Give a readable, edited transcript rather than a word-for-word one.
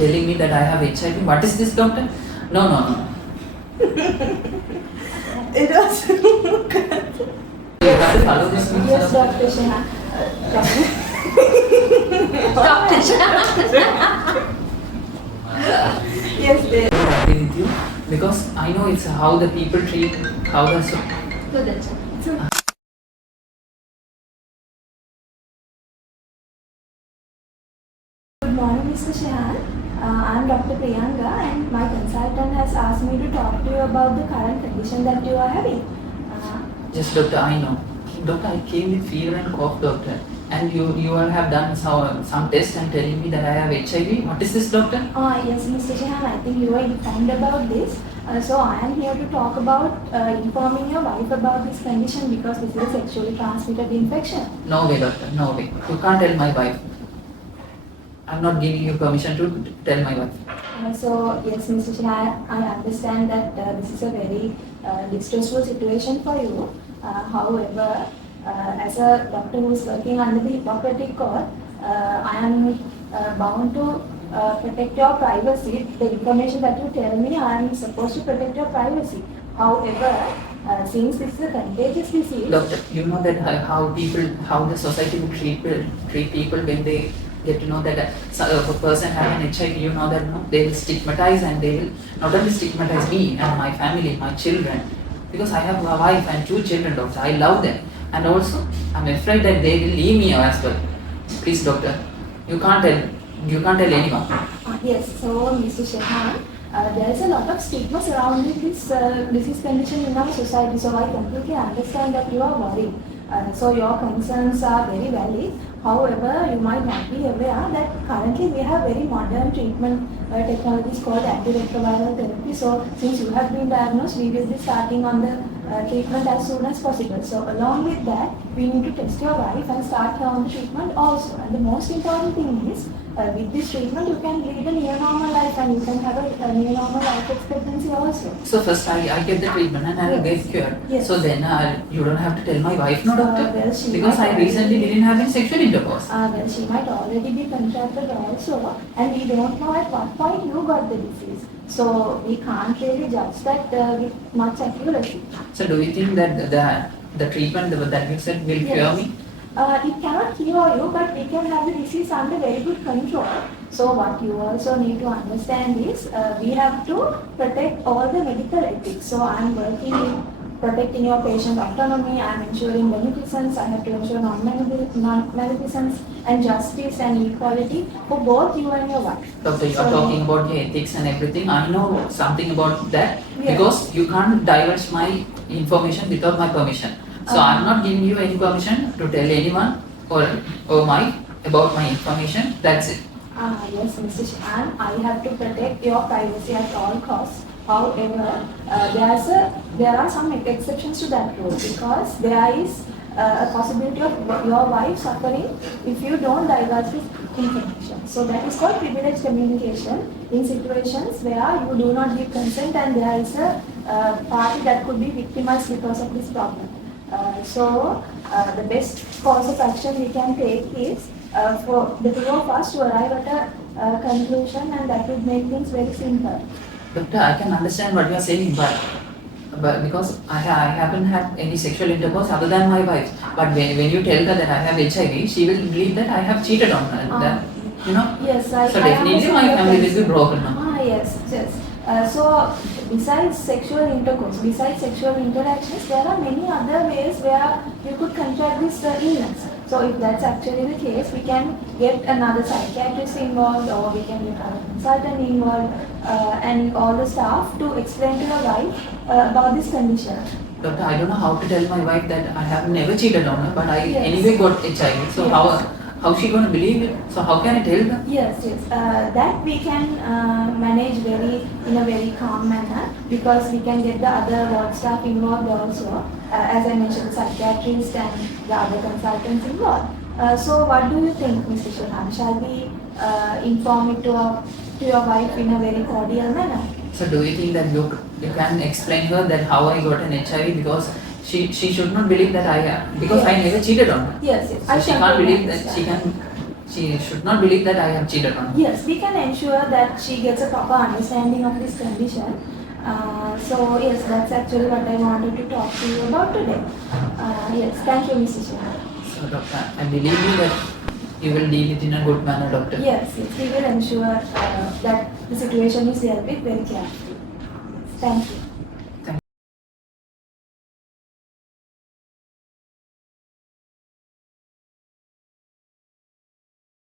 telling me that I have HIV. What is this, doctor? No. It was. You have to follow this. Yes, Dr. Shehan. Dr. Shah. Yes, they. Agree with you because I know it's how the people treat, how the So that's it. Good morning, Mr. Shehan. I'm Dr. Priyanka, and my consultant has asked me to talk to you about the current condition that you are having. Just doctor, I know. Doctor, I came with fever and cough, doctor. And you all have done some tests and telling me that I have HIV. What is this, doctor? Yes, Mr. Shehan, I think you are informed about this. So I am here to talk about informing your wife about this condition because this is a sexually transmitted infection. No way, doctor. No way. You can't tell my wife. I'm not giving you permission to tell my wife. So yes, Mr. Shehan, I understand that this is a very distressful situation for you. However, as a doctor who is working under the Hippocratic Code, I am bound to protect your privacy. The information that you tell me, I am supposed to protect your privacy. However, since this is a contagious disease, Doctor, you know that how the society will treat people when they get to know that a person having HIV. You know that they will stigmatize, and they will not only stigmatize me and my family, my children, because I have a wife and 2 children, doctor. I love them, and also I'm afraid that they will leave me as well. Please, doctor, you can't tell anyone. yes, so Mr. Shehan, there is a lot of stigma surrounding this disease condition in our society. So I completely understand that you are worried. So your concerns are very valid. However, you might not be aware that currently we have very modern treatment technologies called antiretroviral therapy. So since you have been diagnosed, we will be starting on the treatment as soon as possible. So along with that, we need to test your wife and start her on the treatment also. And the most important thing is, with this treatment, you can lead a near normal life and you can have a near normal life expectancy also. So first I get the treatment and I will get cured. Yes. So then you don't have to tell my wife, no, doctor? Well, she Because might I recently already- didn't have any sexual intercourse. Well, she might already be contracted also, and we don't know at what point you got the disease. So we can't really judge that with much accuracy. So do you think that the treatment that you said will cure Yes. me? It cannot cure you, but we can have the disease under very good control. So what you also need to understand is, we have to protect all the medical ethics. So I am working in protecting your patient autonomy, I am ensuring beneficence, I have to ensure non-maleficence and justice and equality for both you and your wife. Doctor, you are So- talking about the ethics and everything. I know something about that Yes. because you can't divulge my information without my permission. So I'm not giving you any permission to tell anyone or about my information. That's it. Yes, Mr. Shan, I have to protect your privacy at all costs. However, there are some exceptions to that rule because there is a possibility of your wife suffering if you don't divulge this information. So that is called privileged communication in situations where you do not give consent and there is a party that could be victimized because of this problem. The best course of action we can take is for the two of us to arrive at a conclusion, and that would make things very simple. Doctor, I can understand what you are saying, but because I haven't had any sexual intercourse other than my wife. But when you tell her that I have HIV, she will believe that I have cheated on her. That, you know. Yes, So definitely understand my your family will be concern. broken now. Yes. So besides sexual intercourse, besides sexual interactions, there are many other ways where you could contract this illness. So if that's actually the case, we can get another psychiatrist involved, or we can get a consultant involved, and all the staff to explain to your wife about this condition. Doctor, I don't know how to tell my wife that I have never cheated on her, but I Yes. anyway got HIV. So Yes. how she gonna believe it? So how can I tell her? Yes. That we can manage in a very calm manner because we can get the other ward staff involved also. As I mentioned, the psychiatrist and the other consultants involved. So what do you think, Mr. Shehan? Shall we inform it to your wife in a very cordial manner? So do you think that you can explain her that how I got an HIV because she should not believe that I because I Yes. never cheated on her. Yes. So she can't believe that she can She should not believe that I have cheated on her. Yes, we can ensure that she gets a proper understanding of this condition. So yes, that's actually what I wanted to talk to you about today. Yes, thank you, Mr. Shehan. So, doctor, I believe you that you will deal it in a good manner, doctor. Yes, we will ensure that the situation is dealt with very carefully. Thank you.